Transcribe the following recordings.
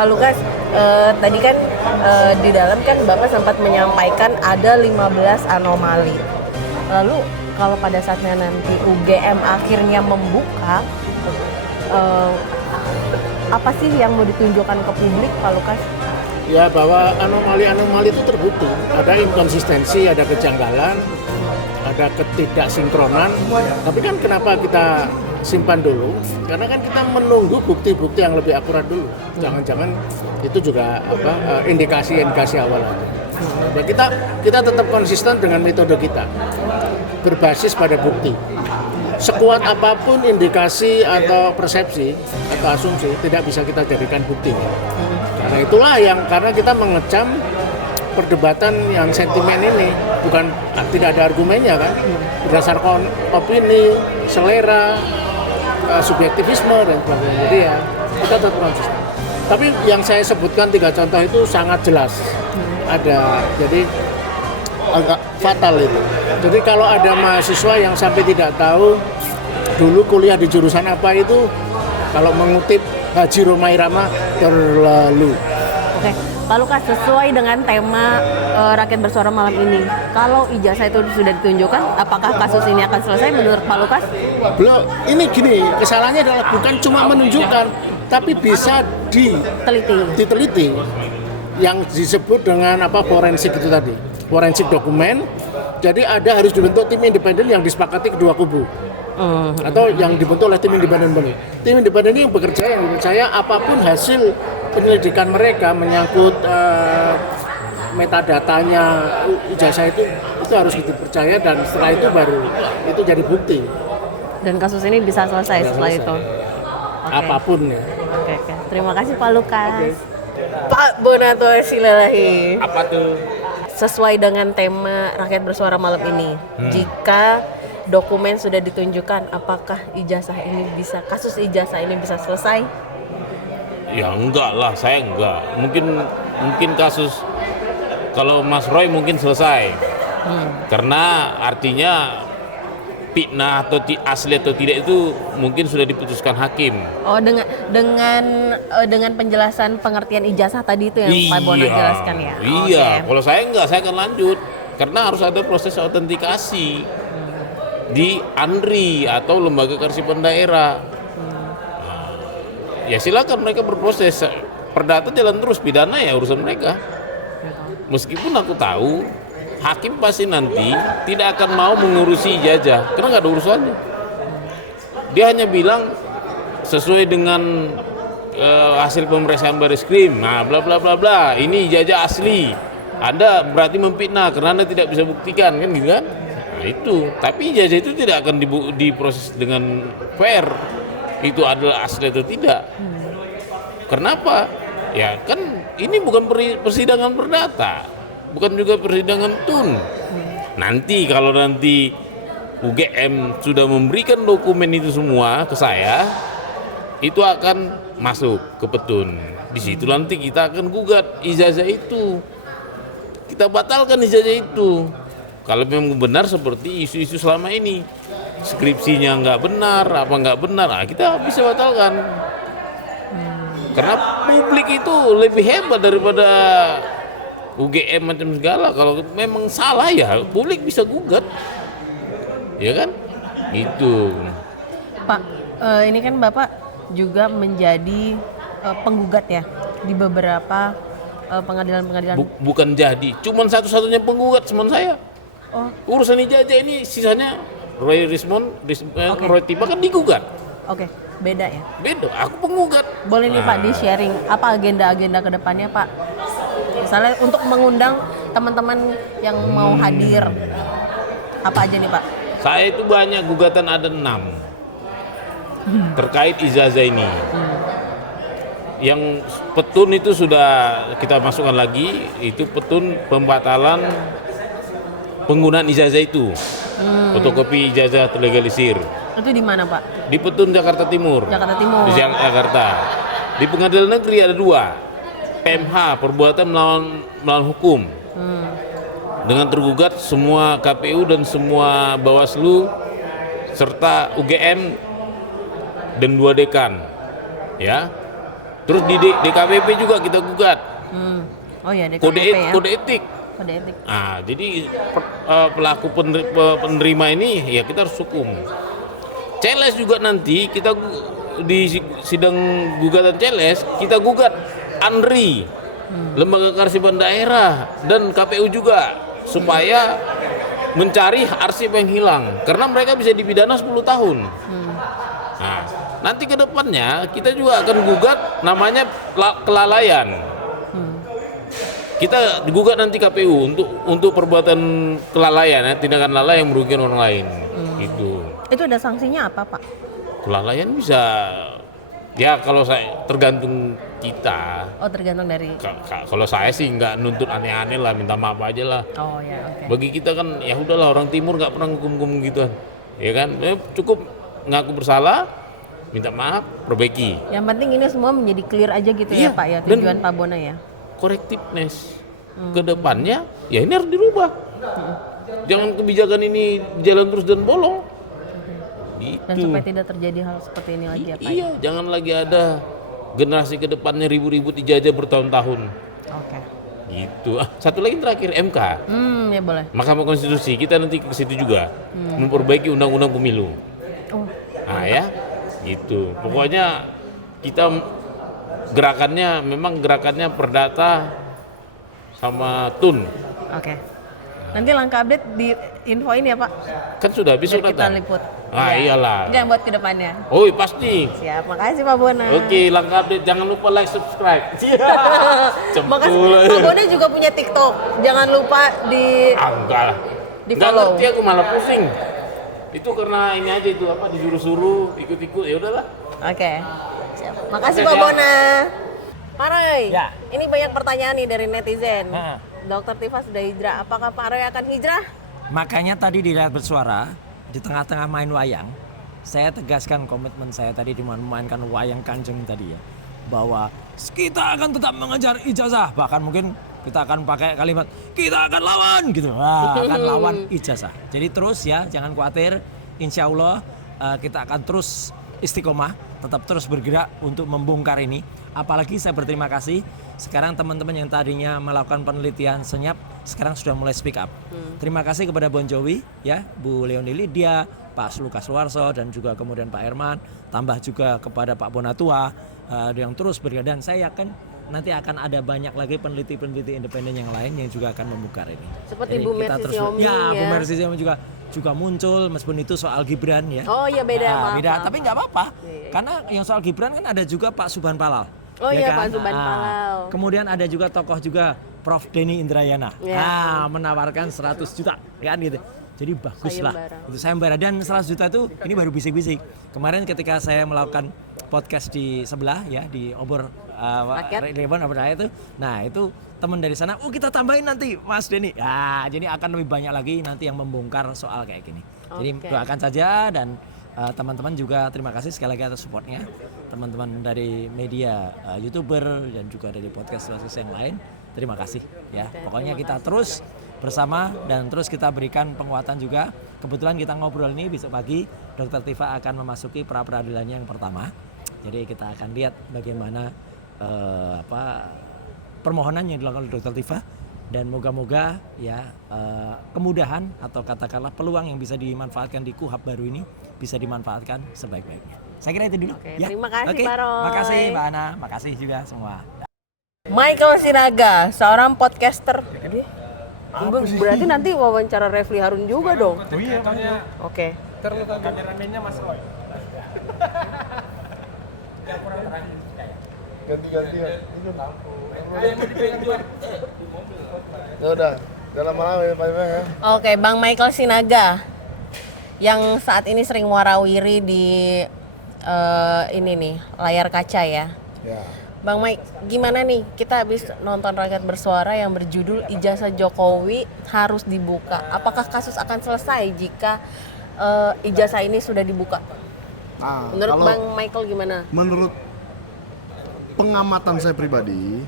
Pak Lukas, tadi kan di dalam kan Bapak sempat menyampaikan ada 15 anomali. Lalu kalau pada saatnya nanti UGM akhirnya membuka, apa sih yang mau ditunjukkan ke publik, Pak Lukas? Ya, bahwa anomali-anomali itu terbukti. Ada inkonsistensi, ada kejanggalan, ada ketidaksinkronan. Tapi kan kenapa kita simpan dulu? Karena kan kita menunggu bukti-bukti yang lebih akurat dulu. Jangan-jangan itu juga indikasi-indikasi awal aja. Nah, kita tetap konsisten dengan metode kita, berbasis pada bukti. Sekuat apapun indikasi atau persepsi atau asumsi, tidak bisa kita jadikan bukti. Karena itulah karena kita mengecam perdebatan yang sentimen ini, tidak ada argumennya kan, berdasarkan opini, selera, subjektivisme dan sebagainya. Jadi ya kita tetap konsisten. Tapi yang saya sebutkan 3 contoh itu sangat jelas. Jadi agak fatal itu. Jadi kalau ada mahasiswa yang sampai tidak tahu dulu kuliah di jurusan apa itu, kalau mengutip Haji Romai Rama, terlalu. Oke, Pak Lukas, sesuai dengan tema Rakyat Bersuara malam ini, kalau ijazah itu sudah ditunjukkan, apakah kasus ini akan selesai menurut Pak Lukas? Belum, ini gini, kesalahannya adalah bukan cuma menunjukkan, tapi bisa diteliti. Yang disebut dengan forensik itu tadi, forensik dokumen. Jadi harus dibentuk tim independen yang disepakati kedua kubu. Atau yang dibentuk oleh tim independen. Tim independen ini yang bekerja, yang dipercaya apapun hasil penyelidikan mereka menyangkut metadatanya ijazah itu harus dipercaya, dan setelah itu baru itu jadi bukti. Dan kasus ini bisa selesai setelah itu. Okay. Apapun ya. Oke. Terima kasih Pak Lukas. Okay. Pak Bonato Silalahi. Apa tuh? Sesuai dengan tema Rakyat Bersuara malam ini, jika dokumen sudah ditunjukkan, apakah kasus ijazah ini bisa selesai? Ya enggak lah, saya enggak. Mungkin kasus kalau Mas Roy mungkin selesai. Karena artinya fitnah atau asli atau tidak itu mungkin sudah diputuskan hakim. Oh, dengan penjelasan pengertian ijazah tadi itu yang Pak Bono jelaskan ya. Iya, okay. Kalau saya enggak, saya akan lanjut karena harus ada proses autentikasi di ANRI atau Lembaga Kearsipan Daerah. Ya silakan mereka berproses. Perdata jalan terus, pidana ya urusan mereka. Meskipun aku tahu hakim pasti nanti tidak akan mau mengurusi ijazah karena nggak ada urusannya. Dia hanya bilang sesuai dengan hasil pemeriksaan Bareskrim, nah bla bla bla bla, ini ijazah asli. Anda berarti memfitnah karena Anda tidak bisa buktikan, kan gitu kan? Nah itu, tapi ijazah itu tidak akan diproses dengan fair. Itu adalah asli atau tidak. Kenapa? Ya kan ini bukan persidangan perdata, bukan juga persidangan tun. Nanti kalau UGM sudah memberikan dokumen itu semua ke saya, itu akan masuk ke petun. Di situ nanti kita akan gugat ijazah itu. Kita batalkan ijazah itu. Kalau memang benar seperti isu-isu selama ini, skripsinya nggak benar, kita bisa batalkan. Karena publik itu lebih hebat daripada UGM macam segala. Kalau memang salah ya publik bisa gugat, ya kan? Itu. Pak, ini kan Bapak juga menjadi penggugat ya di beberapa pengadilan-pengadilan. Bukan jadi, cuman satu-satunya penggugat teman saya. Oh. Urusan ijazah ini sisanya Roy Tiba kan digugat. Oke, beda ya? Beda, aku penggugat. Boleh nih Pak di-sharing apa agenda-agenda ke depannya Pak? Misalnya untuk mengundang teman-teman yang mau hadir, apa aja nih Pak? Saya itu banyak gugatan, ada 6 terkait ijazah ini. Yang petun itu sudah kita masukkan lagi, itu petun pembatalan penggunaan ijazah itu. Fotokopi ijazah terlegalisir. Itu di mana Pak? Di Petun Jakarta Timur. Di Jakarta. Di pengadilan negeri ada 2. PMH, perbuatan melawan hukum. Dengan tergugat semua KPU dan semua Bawaslu serta UGM dan 2 dekan. Ya. Terus di DKPP juga kita gugat. Oh ya, DKPP ya. Kode etik. Kode etik. Nah, jadi pelaku penerima ini ya kita harus hukum. CLS juga nanti kita di sidang gugatan CLS kita gugat ANRI, Lembaga Kearsipan Daerah dan KPU juga supaya mencari arsip yang hilang karena mereka bisa dipidana 10 tahun. Nah, nanti ke depannya kita juga akan gugat namanya kelalaian. Kita digugat nanti KPU untuk perbuatan kelalaian, ya, tindakan lalai yang merugikan orang lain. Gitu. Itu ada sanksinya apa, Pak? Kelalaian bisa, ya kalau saya tergantung kita. Oh, tergantung dari. Kalau saya sih nggak nuntut aneh-aneh lah, minta maaf aja lah. Oh ya, oke. Bagi kita kan ya udahlah, orang timur nggak pernah hukum gituan, ya kan? Cukup ngaku bersalah, minta maaf, perbaiki. Yang penting ini semua menjadi clear aja gitu Iya, ya, Pak ya, dan tujuan Pak Bona ya. Correctiveness ke depannya ya ini harus dirubah. Jangan kebijakan ini jalan terus dan bolong. Gitu. Dan supaya tidak terjadi hal seperti ini lagi ya, Pak. Iya, jangan lagi ada generasi ke depannya ribut-ribut dijajah bertahun-tahun. Oke. Gitu. Satu lagi terakhir, MK. Ya boleh. Mahkamah Konstitusi, kita nanti ke situ juga memperbaiki undang-undang pemilu. Oh. Nah ya, gitu. Pokoknya kita gerakannya Perdata sama TUN. Oke. Nanti langkah update di infoin ya, Pak. Kan sudah habis Biar kita Perdata. liput. Ah, iyalah. Enggak buat kedepannya. Oh pasti. Siap, makasih Pak Bona. Oke, langkah update jangan lupa like, subscribe. Makasih. Pak Bona juga punya TikTok. Jangan lupa di Enggak lah. Di Nggak follow. ngerti aku malah pusing. Itu karena ini aja itu apa disuruh-suruh ikut-ikut ya udahlah. Oke. Siap. Makasih Makasih Pak ya. Bona. Pak Roy, Ya. ini banyak pertanyaan nih dari netizen. Heeh. Dokter Tifa sudah hijrah. Apakah Pak Roy akan hijrah? Makanya tadi di Rakyat Bersuara, di tengah-tengah main wayang, saya tegaskan komitmen saya tadi di memainkan wayang Kanjeng tadi ya, bahwa kita akan tetap mengejar ijazah, bahkan mungkin kita akan pakai kalimat kita akan lawan gitu, akan lawan ijazah. Jadi terus ya, jangan khawatir, insya Allah kita akan terus istiqomah, tetap terus bergerak untuk membongkar ini. Apalagi saya berterima kasih sekarang teman-teman yang tadinya melakukan penelitian senyap sekarang sudah mulai speak up. Terima kasih kepada Bon Jovi ya, Bu Leonie Lydia, Pak Lukas Suwarso dan juga kemudian Pak Herman, tambah juga kepada Pak Bonatua yang terus bergerak, dan saya yakin nanti akan ada banyak lagi peneliti-peneliti independen yang lain yang juga akan membongkar ini. Seperti Jadi Bu kita Mercy terus Siomi ya, ya. Bu Mercy Siomi juga muncul meskipun itu soal Gibran ya. Oh iya beda, maaf, Beda, maaf. tapi nggak apa-apa. Iya. Karena yang soal Gibran kan ada juga Pak Subhan Palal. Oh iya, kan? Pak Subhan Palal. Kemudian ada juga tokoh juga Prof Denny Indrayana. Iya. Menawarkan 100 juta kan gitu. Jadi bagus lah. Sayembara. Itu sayembara, dan 100 juta itu ini baru bisik-bisik. Kemarin ketika saya melakukan podcast di sebelah ya di Obor Rebon Obor Raya itu. Nah, itu teman dari sana, kita tambahin nanti Mas Denny. Ya, jadi akan lebih banyak lagi nanti yang membongkar soal kayak gini. Jadi Oke. doakan saja, dan teman-teman juga terima kasih sekali lagi atas supportnya. Teman-teman dari media YouTuber dan juga dari podcast yang lain, terima kasih ya. Oke, Pokoknya terima kita terus bersama dan terus kita berikan penguatan juga. Kebetulan kita ngobrol ini besok pagi Dr. Tifa akan memasuki pra peradilannya yang pertama. Jadi kita akan lihat bagaimana permohonan yang dilakukan oleh Dr. Tifa, dan moga-moga ya kemudahan atau katakanlah peluang yang bisa dimanfaatkan di KUHAP baru ini bisa dimanfaatkan sebaik-baiknya. Saya kira itu dulu. Oke, ya. terima kasih, Oke, Pak Roy. Makasih Mbak Ana, makasih juga semua. Michael Sinaga, seorang podcaster. Berarti nanti wawancara Refli Harun juga dong. Oh iya, makanya Oke. kameramennya Mas Roy. Ganti-gantian. Ya udah lama-lama ya Pak ya. Oke, Bang Michael Sinaga yang saat ini sering warawiri di ini nih layar kaca ya. Ya. Bang Mike, gimana nih kita habis nonton Rakyat Bersuara yang berjudul Ijazah Jokowi harus dibuka. Apakah kasus akan selesai jika ijazah ini sudah dibuka? Nah, Menurut kalau Bang Michael gimana? menurut pengamatan saya pribadi,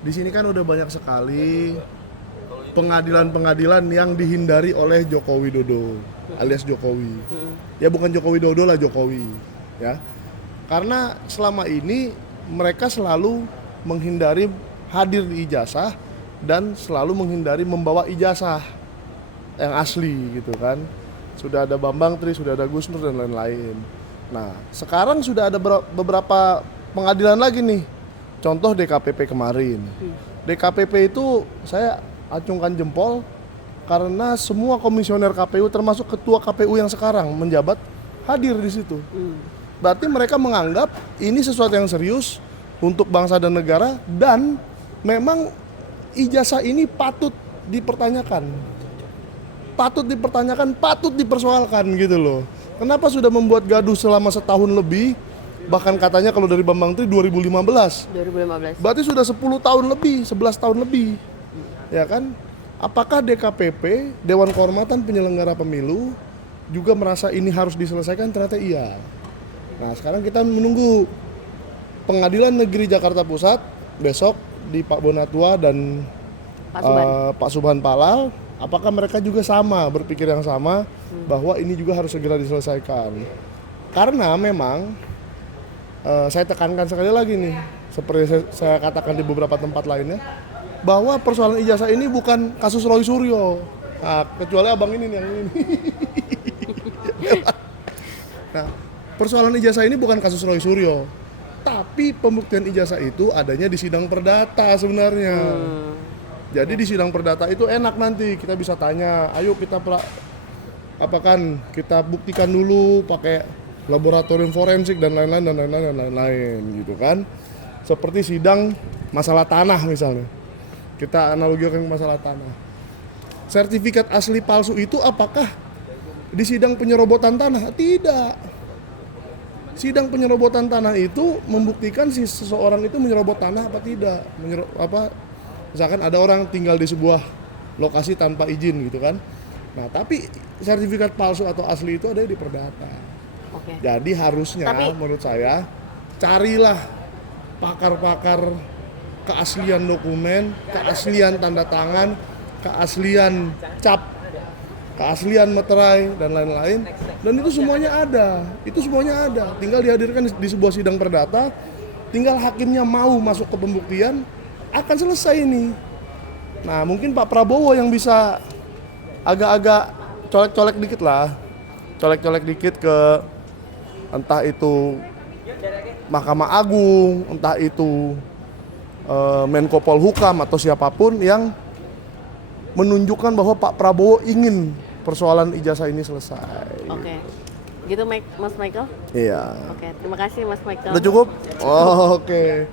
di sini kan udah banyak sekali pengadilan-pengadilan yang dihindari oleh Joko Widodo alias Jokowi. Ya bukan Joko Widodo lah, Jokowi, ya. Karena selama ini mereka selalu menghindari hadir di ijazah dan selalu menghindari membawa ijazah yang asli gitu kan. Sudah ada Bambang Tri, sudah ada Gus Nur dan lain-lain. Nah, sekarang sudah ada beberapa pengadilan lagi nih. Contoh DKPP kemarin. DKPP itu saya acungkan jempol karena semua komisioner KPU termasuk ketua KPU yang sekarang menjabat hadir di situ. Berarti mereka menganggap ini sesuatu yang serius untuk bangsa dan negara dan memang ijazah ini patut dipertanyakan. Patut dipertanyakan, patut dipersoalkan gitu loh. Kenapa sudah membuat gaduh selama setahun lebih? Bahkan katanya kalau dari Bambang Tri 2015. 2015. Berarti sudah 10 tahun lebih, 11 tahun lebih. Ya kan? Apakah DKPP, Dewan Kehormatan Penyelenggara Pemilu juga merasa ini harus diselesaikan? Ternyata iya. Nah, sekarang kita menunggu Pengadilan Negeri Jakarta Pusat besok di Pak Bonatua dan Pak Subhan Palal. Apakah mereka juga sama, berpikir yang sama bahwa ini juga harus segera diselesaikan? Karena memang saya tekankan sekali lagi nih, seperti saya katakan di beberapa tempat lainnya, bahwa persoalan ijazah ini bukan kasus Roy Suryo. Nah, kecuali abang ini nih yang ini. Nah, persoalan ijazah ini bukan kasus Roy Suryo, tapi pembuktian ijazah itu adanya di sidang perdata sebenarnya. Jadi di sidang perdata itu enak, nanti kita bisa tanya, ayo kita kita buktikan dulu pakai laboratorium forensik dan lain-lain gitu kan. Seperti sidang masalah tanah misalnya. Kita analogikan masalah tanah. Sertifikat asli palsu itu apakah di sidang penyerobotan tanah? Tidak. Sidang penyerobotan tanah itu membuktikan si seseorang itu menyerobot tanah apa tidak. Misalkan ada orang tinggal di sebuah lokasi tanpa izin gitu kan. Nah, tapi sertifikat palsu atau asli itu ada di perdata. Oke. Jadi harusnya menurut saya carilah pakar-pakar keaslian dokumen, keaslian tanda tangan, keaslian cap, keaslian meterai dan lain-lain. Dan itu semuanya ada. Tinggal dihadirkan di sebuah sidang perdata. Tinggal hakimnya mau masuk ke pembuktian, akan selesai ini. Nah, mungkin Pak Prabowo yang bisa agak-agak colek-colek dikit ke entah itu Mahkamah Agung, entah itu Menko Polhukam atau siapapun yang menunjukkan bahwa Pak Prabowo ingin persoalan ijazah ini selesai. Oke. Gitu Mas Michael? Iya. Oke, terima kasih Mas Michael. Udah cukup? Oh, oke.